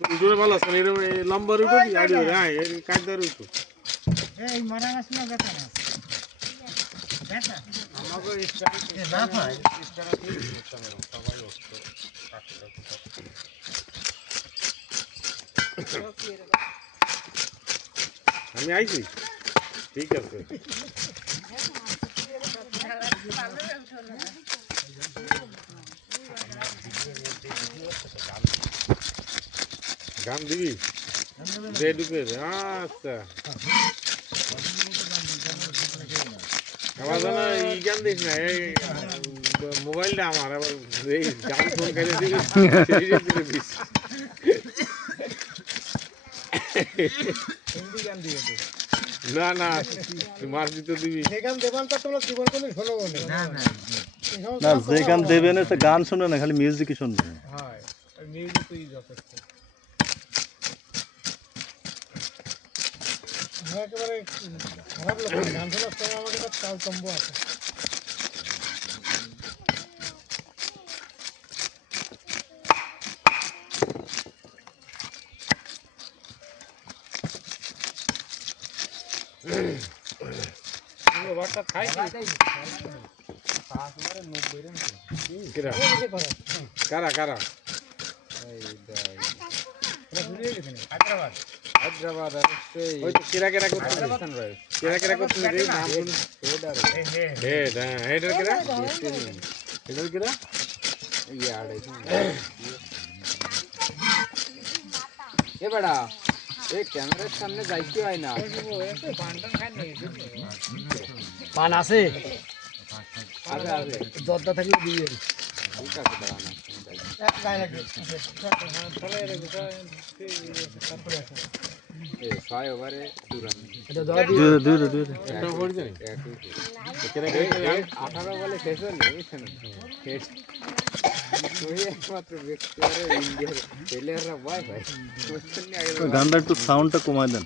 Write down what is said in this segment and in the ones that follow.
জোরে ভালো আছে এরকম এই লম্বা রুটো কি আড়ি হ্যাঁ এই কাজদার রুটো এই মরা মাছ না। বেটা মাছ বেটা আমাকে স্টাইল না ভাই। সবাই অস্ত আমি আইছি? ঠিক আছে। গান দিবি দে আচ্ছা। আবার যেন ই গান দিস না এই মোবাইলটা আমার আবার এই গান ফোন করে দিবি যে দিস। গান না না দিবি। সেখান দেবান তো তোমরা জীবন কোনো শোনো না। না না যে গান শুনে না খালি মিউজিকই শুনবে। হয় মিউজিকই যথেষ্ট। একেবারে খারাপ লাগে গান শোনার সময় আমাকে তো চাল তম্বু আছে। কারা? কারা। হায়দ্রাবাদ। হায়দ্রাবাদ ওই তো কিরা কিরা করতে কিরা কিরা করতে রে নাম শুনি হেড হ্যাঁ হেডের কিরা হেডের কিরা এ বেড়া এই ক্যামেরার সামনে যাইতে হয় না পান আছে আরে আরে জর্দা থাকলে দিয়ে ঠিক আছে দাঁড়া না এ ছয় ওভারে দু রান বলে শেষ হয়নি বুঝছেন শেষ গানটা একটু সাউন্ডটা কমায় দেন।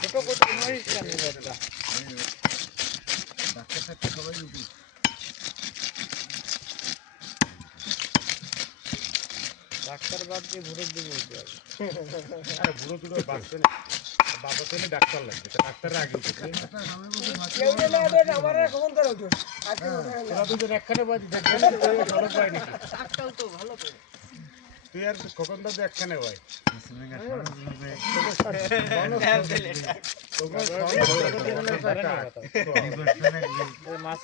ছোট কত নয় কেন জর্দা ডাক্তার বাদ দিয়ে ভোটের দিকে উঠতে হবে। আরে বুড়ো দুটো বাঁচছে না বাবা তো ডাক্তার লাগবে তা আগে উঠেছে তোরা দুজন একখানে বাজি দেখবেন ভালো পাই নাকি? তুই আর কখন তো একখানে ভাই মাছ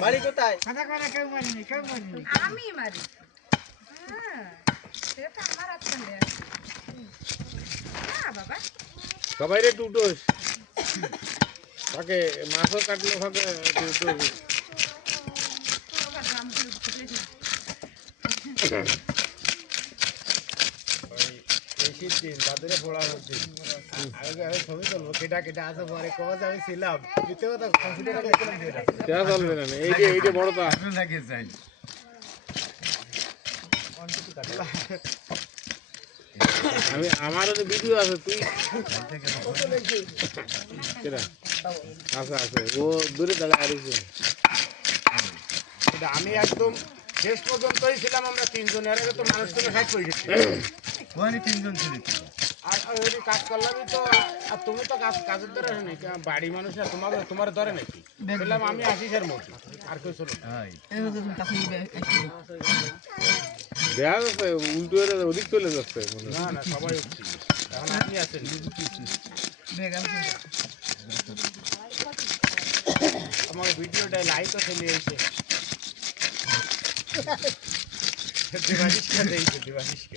বাড়ি কোথায়? আমি মারি হ্যাঁ আছে। সবাই রে টুটোস তাকে মাছও কাটলো ফাঁকে টুটোস দিন। পড়া আগে আমি ছবি তুলবো কেটা কেটা আছে পরে কবে আমি ছিলাম। দ্বিতীয় কথা কম্পিউটার দেখলাম চলবে না এই যে এই যে বড়টা আমি আমারও তো ভিডিও আছে তুই আছে আছে। ও দূরে দাঁড়ায় কিন্তু আমি একদম শেষ পর্যন্তই ছিলাম আমরা তিনজন এর আগে তো মানুষ থেকে ষাট গেছি আর আর ওই কাজ করলামই তো আর তুমি তো কাজ কাজের ধরে আসো নাকি আমার বাড়ি মানুষ না তোমার তোমার ধরে নাকি? বললাম আমি আশিসের মতো আর কেউ। দেখা যাচ্ছে উল্টো ওদিক চলে যাচ্ছে। না না সবাই উঠছি। এখন আপনি আছেন। আমার ভিডিওটা লাইকও চলে এসে দেবাশিসকে দিয়েছে দেবাশিসকে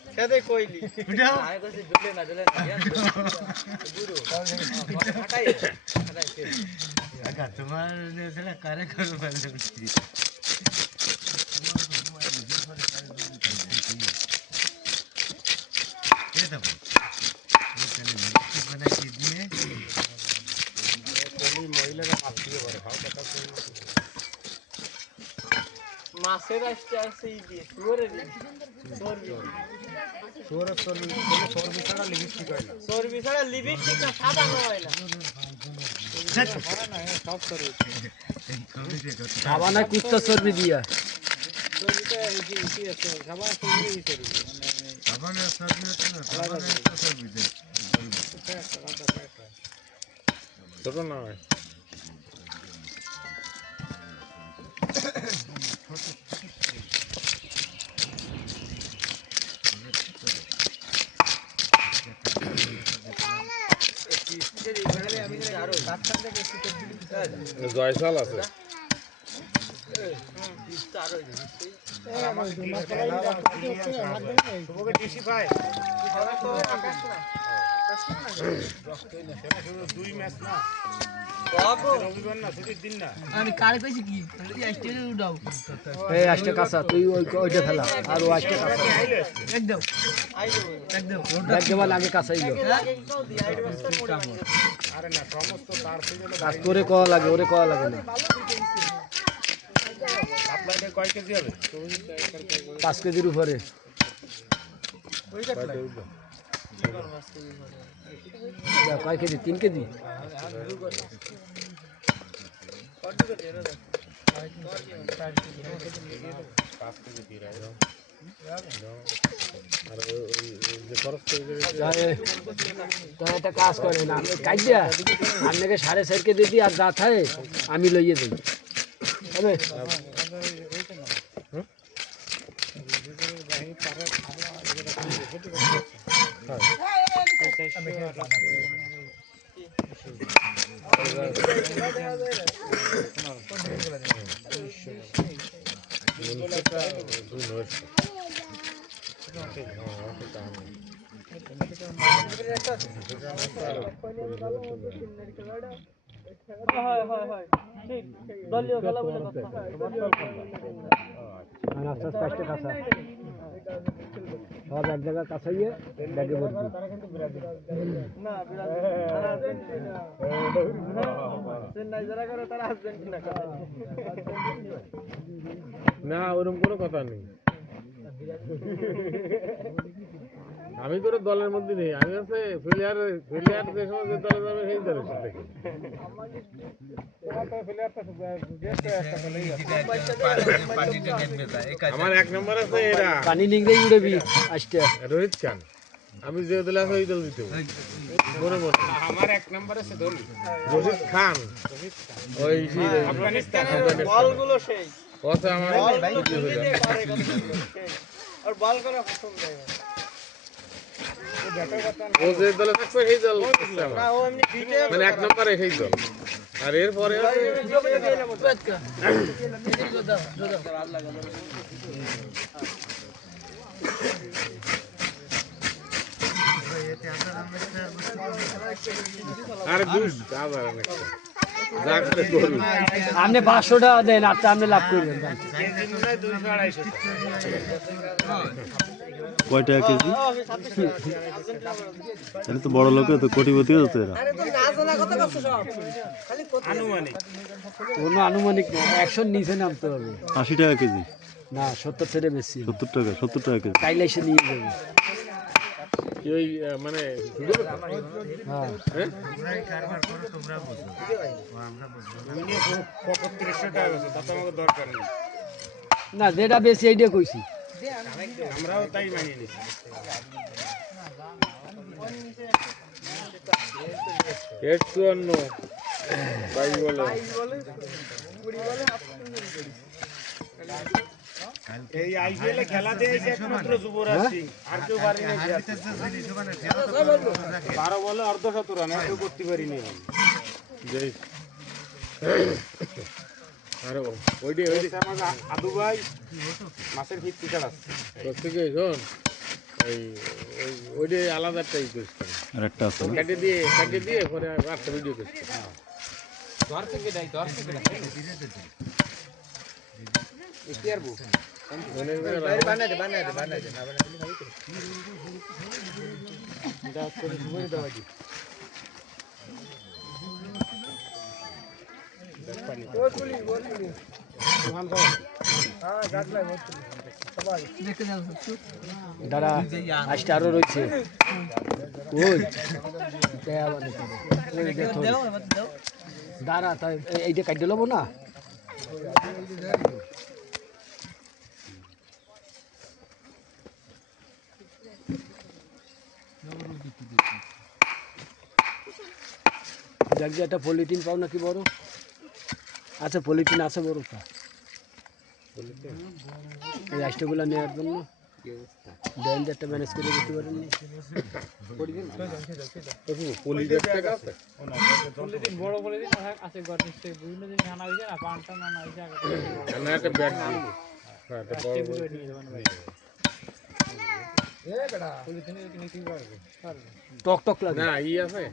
ও, এই যে। সবাই রেখে সবাই সবাই রে বলতো ও বাবা টাকের দিয়ে গঠন খুলে দিস মাছের আসতে আসছে ই দিয়ে শুয়োরের শুয়োরের চর্বি ছাড়া লিপস্টিক হয় না সাদা হয় না খাবানা কুত্তা চর্বি দিয়া ছোট না জয়সাল আছে। দুই ম্যাচ না এই কাঁচা তুই ওইটা ফেলা। আর ও কাঁচা। একদম একদম আগে কাঁচা ইলো তার কওয়া লাগে ওরে কওয়া লাগে না। পাঁচ কেজির উপরে। কয় কেজি? তিন কেজি? একটা কাজ করে না আমি কাইজা, আপনাকে সাড়ে চার কেজি দিই আর যা থাকে, আমি লইয়ে দিই হবে? হয় হয় হয় ঠিক দলীয় খেলা বলে কথা আর আস্তে আস্তে আস্তে কাঁচা সব এক জায়গায় কাছাইয়ে ব্যাগে ভর্তি। না ব্রাজিল আর আর্জেন্টিনা চেন্নাই যারা করে তারা আর্জেন্টিনা করে না ওরকম কোনো কথা নেই। আমি কোনো দলের মধ্যে নেই আমি আছে প্লেয়ার প্লেয়ার যে সময় যে দলে যাবে সেই দলের সাথে দেখি। আমার এক নম্বর আছে এরা পানি নিংড়ে উড়েবি আসতে রোহিত খান আমি যে দলে আছে ওই দল দিতে। মনে মনে আমার এক নম্বর আছে ধোনি রশিদ খান ওই সেই- আফগানিস্তানের বলগুলো সেই কথা আমার আর বল করা পছন্দ হয় ও যে দলে থাকবে সেই দল মানে এক নম্বরে সেই দল। আর এরপরে আর আবার আপনি পাঁচশো টাকা দেন আর আপনি লাভ করবেন। কয় টাকা কেজি? তাহলে তো বড় লোকে তো কোটিপতি হতো এরা। আনুমানিক। কোনো আনুমানিক না একশোর নিচে নামতে হবে। আশি টাকা কেজি? না সত্তর থেকে বেশি। সত্তর টাকা সত্তর টাকা কেজি। তাইলে এসে নিয়ে যাবে। ওই মানে হ্যাঁ। আমাকে না যেটা বেশি এইটা কইছি। আমরাও তাই মানিয়ে নিচ্ছি এর চুয়ান্ন বাইশ বলে। এই আইপিএল এ খেলা দিয়েছে একমাত্র যুবরাজ সিং। আর কেউ পারিনি বারো বলে অর্ধ শত রান করতে পারিনি। আমি। আদু ভাই মাছের ভিত পিছাড় আছে গিয়ে শোন ওই ওই ওইডি আলাদা একটা ই করিস আর একটা আছে? দিয়ে পরে একটা ভিডিও করিস দর থেকে যাই দর থেকে যাই কি আর বউ করে বাইরে বানাই দে বানাই দে বানাই দে। না বানাই দিলে ভাই দাঁড়া আজটা আরও রয়েছে দাঁড়া তাই এই- এইটা লবো না দেখ যে একটা পলিথিন পাও নাকি বড়? আচ্ছা পলিথিন আছে বড়টা এই আইসটাগুলো নেওয়ার জন্য দেন ম্যানেজ করে দিতে পারেন আছে বড় পলিথিন আছে ঘর নিশ্চয়ই বিভিন্ন জিনিস আনা পানটা আনা হয়েছে না একটা ব্যাগ দিই হ্যাঁ টক টক লাগে। না ই আছে।